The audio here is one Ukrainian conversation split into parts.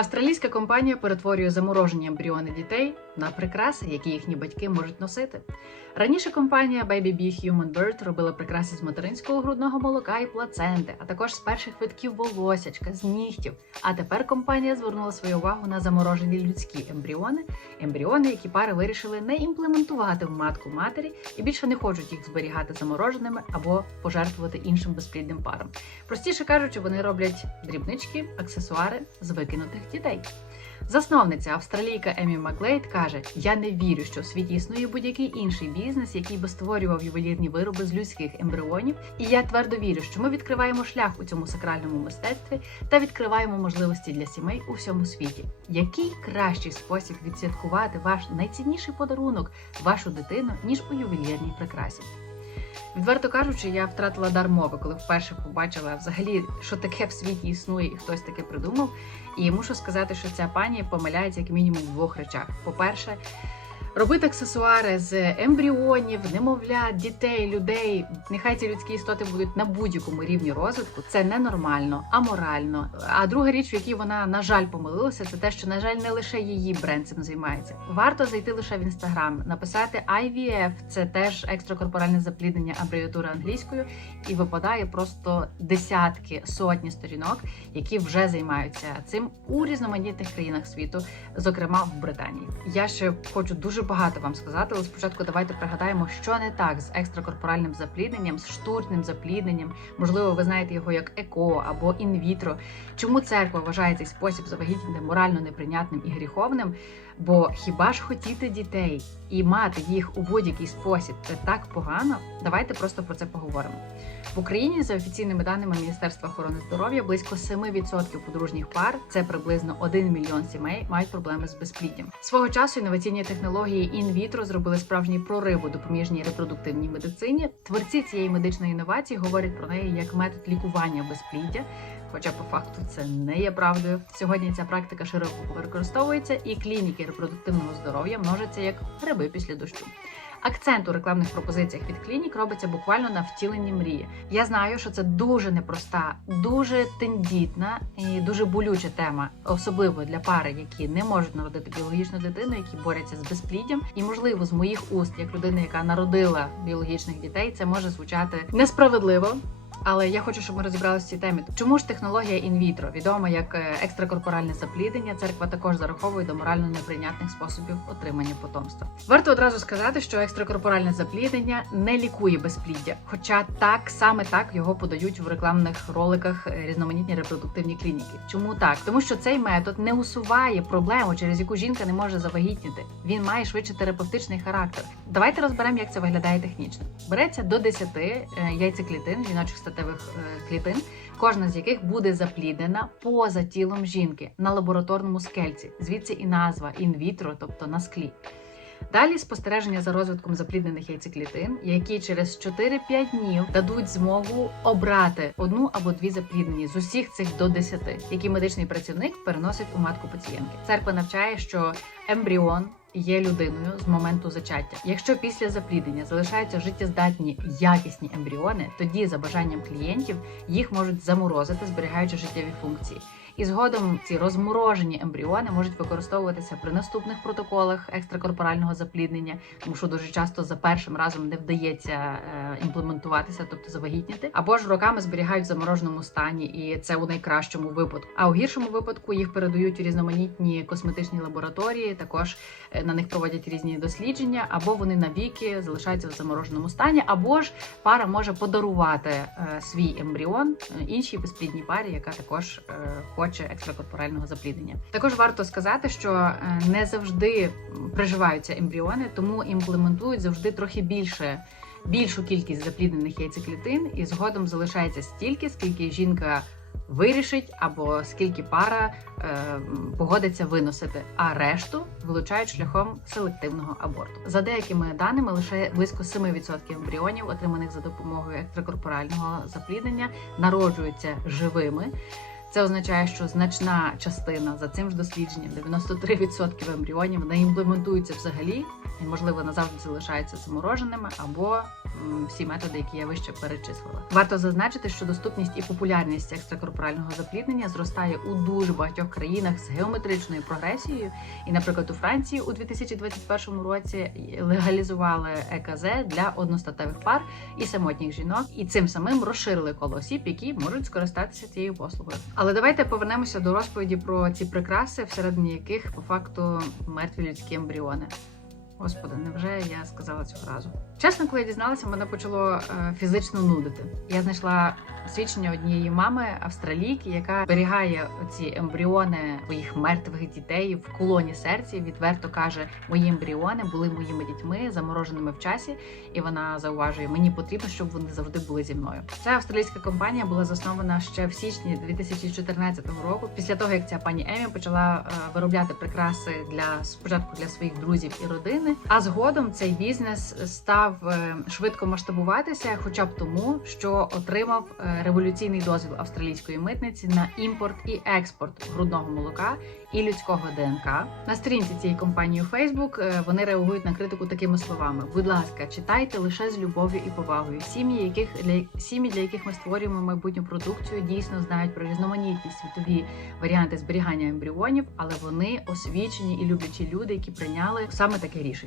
Австралійська компанія перетворює заморожені ембріони дітей на прикраси, які їхні батьки можуть носити. Раніше компанія Baby Bee Human Bird робила прикраси з материнського грудного молока і плаценти, а також з перших витків волосячка, з нігтів. А тепер компанія звернула свою увагу на заморожені людські ембріони, ембріони, які пари вирішили не імплементувати в матку матері і більше не хочуть їх зберігати замороженими або пожертвувати іншим безплідним парам. Простіше кажучи, вони роблять дрібнички, аксесуари з викинутих дітей. Засновниця австралійка Емі Маклейд каже: Я не вірю, що в світі існує будь-який інший бізнес, який би створював ювелірні вироби з людських ембріонів. І я твердо вірю, що ми відкриваємо шлях у цьому сакральному мистецтві та відкриваємо можливості для сімей у всьому світі. Який кращий спосіб відсвяткувати ваш найцінніший подарунок, вашу дитину, ніж у ювелірній прикрасі? Відверто кажучи, я втратила дар мови, коли вперше побачила взагалі, що таке в світі існує, і хтось таке придумав. І мушу сказати, що ця пані помиляється як мінімум в двох речах: по-перше, робити аксесуари з ембріонів, немовлят, дітей, людей. Нехай ці людські істоти будуть на будь-якому рівні розвитку. Це ненормально, аморально. А друга річ, в якій вона на жаль помилилася, це те, що на жаль не лише її бренд цим займається. Варто зайти лише в інстаграм, написати IVF, це теж екстракорпоральне запліднення абревіатура англійською, і випадає просто десятки сотні сторінок, які вже займаються цим у різноманітних країнах світу, зокрема в Британії. Я ще хочу дуже багато вам сказати, але спочатку давайте пригадаємо, що не так з екстракорпоральним заплідненням, з штучним заплідненням. Можливо, ви знаєте його як еко або інвітро. Чому церква вважає цей спосіб завагітніти морально неприйнятним і гріховним? Бо хіба ж хотіти дітей і мати їх у будь-який спосіб це так погано? Давайте просто про це поговоримо. В Україні за офіційними даними Міністерства охорони здоров'я близько 7% подружніх пар, це приблизно 1 мільйон сімей, мають проблеми з безпліддям. Свого часу інноваційні технології інвітро зробили справжній прорив у допоміжній репродуктивній медицині. Творці цієї медичної інновації говорять про неї як метод лікування безпліддя. Хоча по факту це не є правдою. Сьогодні ця практика широко використовується, і клініки репродуктивного здоров'я множаться як гриби після дощу. Акцент у рекламних пропозиціях від клінік робиться буквально на втіленні мрії. Я знаю, що це дуже непроста, дуже тендітна і дуже болюча тема, особливо для пари, які не можуть народити біологічну дитину, які борються з безпліддям. І можливо, з моїх уст, як людина, яка народила біологічних дітей, це може звучати несправедливо. Але я хочу, щоб ми розібралися в цій темі. Чому ж технологія інвітро відома як е, екстракорпоральне запліднення? Церква також зараховує до морально неприйнятних способів отримання потомства. Варто одразу сказати, що екстракорпоральне запліднення не лікує безпліддя, хоча так саме так його подають в рекламних роликах е, різноманітні репродуктивні клініки. Чому так? Тому що цей метод не усуває проблему, через яку жінка не може завагітніти. Він має швидше терапевтичний характер. Давайте розберемо, як це виглядає технічно. Береться до 10 е, яйцеклітин жіночих статевих е, клітин, кожна з яких буде запліднена поза тілом жінки на лабораторному скельці. Звідси і назва інвітро, тобто на склі. Далі спостереження за розвитком запліднених яйцеклітин, які через 4-5 днів дадуть змогу обрати одну або дві запліднені з усіх цих до 10, які медичний працівник переносить у матку пацієнтки. Церква навчає, що ембріон є людиною з моменту зачаття. Якщо після запліднення залишаються життєздатні якісні ембріони, тоді за бажанням клієнтів їх можуть заморозити, зберігаючи життєві функції. І згодом ці розморожені ембріони можуть використовуватися при наступних протоколах екстракорпорального запліднення, тому що дуже часто за першим разом не вдається е, імплементуватися, тобто завагітніти, або ж роками зберігають в замороженому стані, і це у найкращому випадку. А у гіршому випадку їх передають у різноманітні косметичні лабораторії. Також е, на них проводять різні дослідження, або вони навіки залишаються в замороженому стані, або ж пара може подарувати е, свій ембріон іншій безплідній парі, яка також е, хоче екстракорпорального запліднення. Також варто сказати, що е, не завжди приживаються ембріони, тому імплементують завжди трохи більше. Більшу кількість запліднених яйцеклітин і згодом залишається стільки, скільки жінка вирішить, або скільки пара е, погодиться виносити, а решту вилучають шляхом селективного аборту. За деякими даними, лише близько 7% ембріонів, отриманих за допомогою екстракорпорального запліднення, народжуються живими. Це означає, що значна частина за цим ж дослідженням, 93% ембріонів, не імплементуються взагалі і, можливо, назавжди залишаються замороженими або всі методи, які я вище перечислила. Варто зазначити, що доступність і популярність екстракорпорального запліднення зростає у дуже багатьох країнах з геометричною прогресією. І, наприклад, у Франції у 2021 році легалізували ЕКЗ для одностатевих пар і самотніх жінок, і цим самим розширили коло осіб, які можуть скористатися цією послугою. Але давайте повернемося до розповіді про ці прикраси, всередині яких по факту мертві людські ембріони. Господи, невже я сказала цю фразу? Чесно, коли я дізналася, мене почало е, фізично нудити. Я знайшла свідчення однієї мами австралійки, яка зберігає ці ембріони своїх мертвих дітей в колоні серця. Відверто каже, мої ембріони були моїми дітьми, замороженими в часі, і вона зауважує, мені потрібно, щоб вони завжди були зі мною. Ця австралійська компанія була заснована ще в січні 2014 року. Після того як ця пані Емі почала е, виробляти прикраси для спочатку для своїх друзів і родини. А згодом цей бізнес став е, швидко масштабуватися, хоча б тому, що отримав е, революційний дозвіл австралійської митниці на імпорт і експорт грудного молока і людського ДНК. На сторінці цієї компанії у Facebook е, вони реагують на критику такими словами: будь ласка, читайте лише з любов'ю і повагою. Сім'ї, яких для сім'ї, для яких ми створюємо майбутню продукцію, дійсно знають про різноманітні світові варіанти зберігання ембріонів, але вони освічені і люблячі люди, які прийняли саме таке рішення.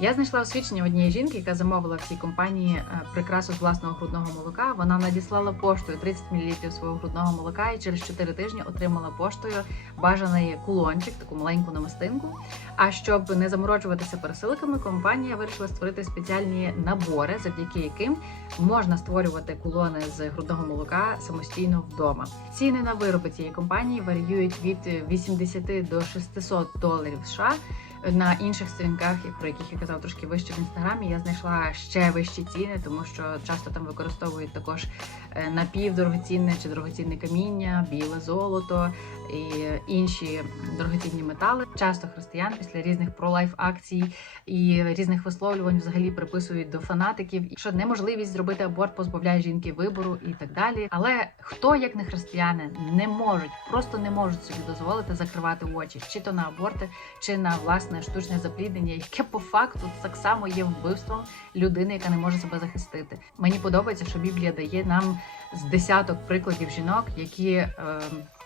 Я знайшла освічення однієї жінки, яка замовила в цій компанії е, прикрасу з власного грудного молока. Вона надіслала поштою 30 мл свого грудного молока і через 4 тижні отримала поштою бажаний кулончик, таку маленьку намистинку. А щоб не заморочуватися пересилками, компанія вирішила створити спеціальні набори, завдяки яким можна створювати кулони з грудного молока самостійно вдома. Ціни на вироби цієї компанії варіюють від 80 до 600 доларів США. На інших сторінках, про яких я казав трошки вище в інстаграмі, я знайшла ще вищі ціни, тому що часто там використовують також напівдорогоцінне чи дорогоцінне каміння, біле золото і інші дорогоцінні метали. Часто християн після різних пролайф акцій і різних висловлювань взагалі приписують до фанатиків, що неможливість зробити аборт позбавляє жінки вибору і так далі. Але хто, як не християни, не можуть, просто не можуть собі дозволити закривати очі, чи то на аборти, чи на власне штучне запліднення, яке по факту так само є вбивством людини, яка не може себе захистити. Мені подобається, що Біблія дає нам з десяток прикладів жінок, які е,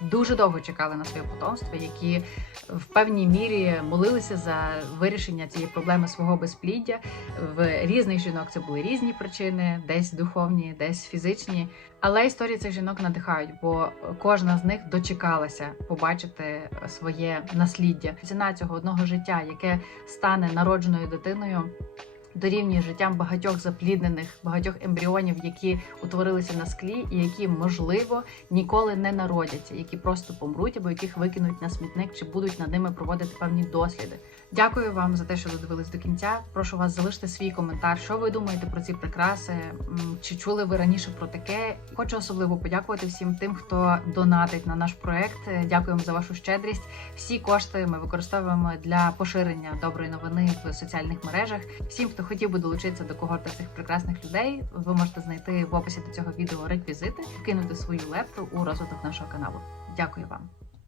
дуже довго чекали на своє потомство, які в певній мірі молилися за вирішення цієї проблеми свого безпліддя. В різних жінок це були різні причини, десь духовні, десь фізичні. Але історії цих жінок надихають, бо кожна з них дочекалася побачити своє насліддя. Ціна цього одного життя, яке стане народженою дитиною. Дорівнює життям багатьох запліднених, багатьох ембріонів, які утворилися на склі, і які, можливо, ніколи не народяться, які просто помруть, або яких викинуть на смітник, чи будуть над ними проводити певні досліди. Дякую вам за те, що додивились до кінця. Прошу вас залишити свій коментар. Що ви думаєте про ці прикраси? Чи чули ви раніше про таке? Хочу особливо подякувати всім тим, хто донатить на наш проект. Дякуємо за вашу щедрість. Всі кошти ми використовуємо для поширення доброї новини в соціальних мережах. Всім, хто хотів би долучитися до когорти цих прекрасних людей, ви можете знайти в описі до цього відео реквізити, вкинути свою лепту у розвиток нашого каналу. Дякую вам.